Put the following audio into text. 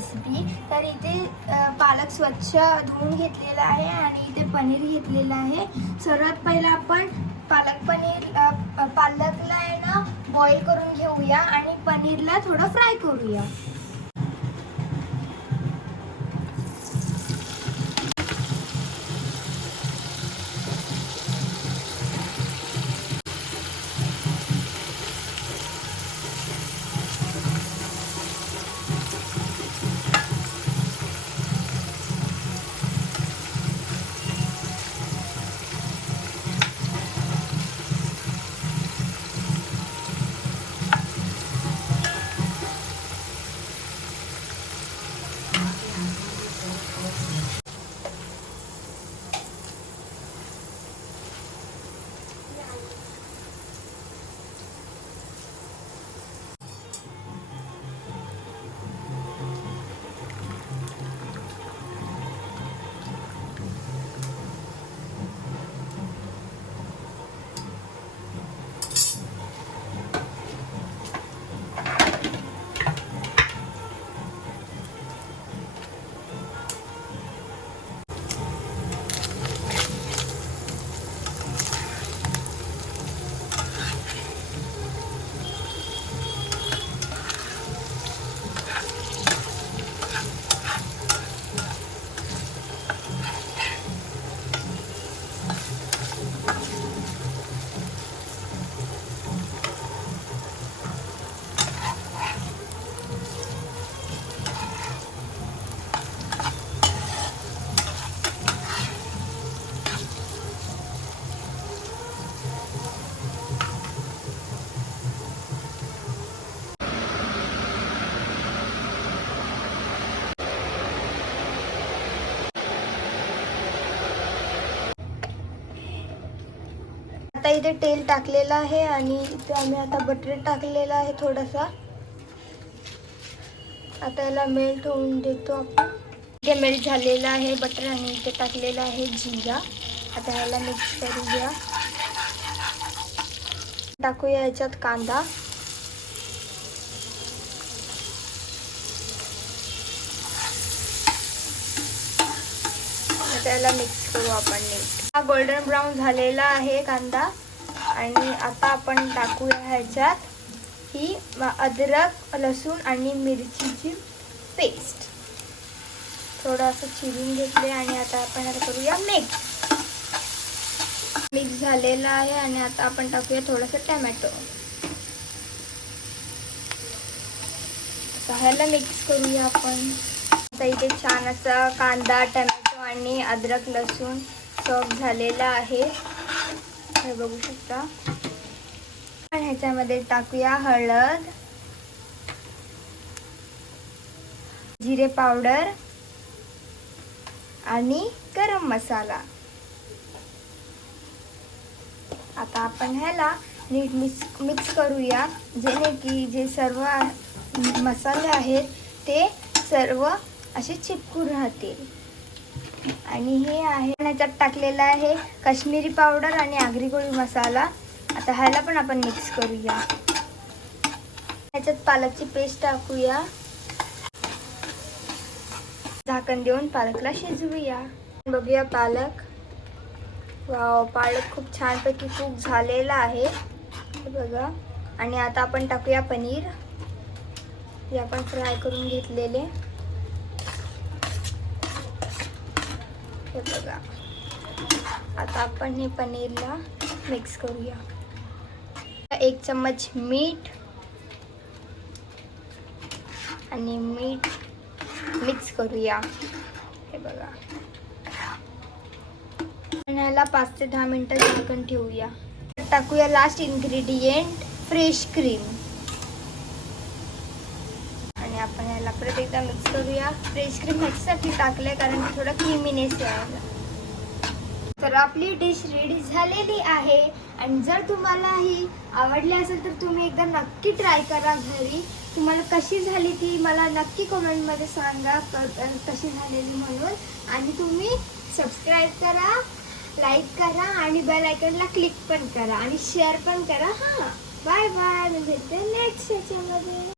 Recipe. तर इथे पालक स्वच्छ धुवून घेतलेला आहे आणि इथे पनीर घेतलेलं आहे। सर्वात पहिला आपण पालकला आहे ना बॉईल करून घेऊया आणि पनीरला थोडं फ्राय करूया। आता इथे तेल टाकलेलं आहे आणि इथे आम्ही आता बटर टाकलेला आहे थोडासा। आता याला मेल्ट होऊन देतो आपण। इथे मेल्ट झालेला आहे बटर आणि इथे टाकलेला आहे जिरा। आता याला मिक्स करूया। टाकूया याच्यात कांदा। त्याला मिक्स करू आपण नीट। हा गोल्डन ब्राऊन झालेला आहे कांदा आणि आता आपण टाकूया ह्याच्यात ही अद्रक लसूण आणि मिरचीची पेस्ट। थोडं असं चिरून घेतले आणि आता आपण याला करूया मिक्स झालेला आहे आणि आता आपण टाकूया थोडंसं टोमॅटो। ह्याला मिक्स करूया आपण। आता इथे छान असा कांदा टोमॅटो आणि अद्रक लसूण सॉफ्ट झालेला आहे, हे बघू शकता। आणि ह्याच्यामध्ये टाकूया हळद, जिरे पावडर आणि गरम मसाला। आता आपण ह्याला नीट मिक्स करूया जेणे की जे सर्व मसाले आहेत ते सर्व असे चिपकून राहतील। आणि हे आहे ह्याच्यात टाकलेला आहे काश्मीरी पावडर आणि आगरी कोळी मसाला। आता ह्याला पण आपण मिक्स करूया। ह्याच्यात पालकची पेस्ट टाकूया। झाकण देऊन पालकला शिजवूया। बघूया पालक, वाव, पालक खूप छानपैकी कुक झालेला आहे, हे बघा। आणि आता आपण टाकूया पनीर, हे आपण फ्राय करून घेतलेले, हे बघा। आता आपण हे पनीरला मिक्स करूया। 1 चम्मच मीठ आणि मीठ मिक्स करूया, हे बघा। आणि ह्याला 5 ते 10 मिनिटं झाकण ठेवूया। टाकूया लास्ट इन्ग्रेडियंट फ्रेश क्रीम आणि आपण ह्याला परत एकदा मिक्स करूया। फ्रेश क्रीम ह्याच्यासाठी टाकले कारण की थोडा क्रीमीनेस यायला। तर आपली डिश रेडी झालेली आहे आणि जर तुम्हाला ही आवडली असेल तर तुम्ही एकदा नक्की ट्राय करा घरी। तुम्हाला कशी झाली ती मला नक्की कमेंटमध्ये सांगा कशी झालेली म्हणून। आणि तुम्ही सबस्क्राईब करा, लाईक करा आणि बेल आयकॉनला क्लिक पण करा आणि शेअर पण करा। हां, बाय बाय, भेटते नेक्स्ट सेशनमध्ये।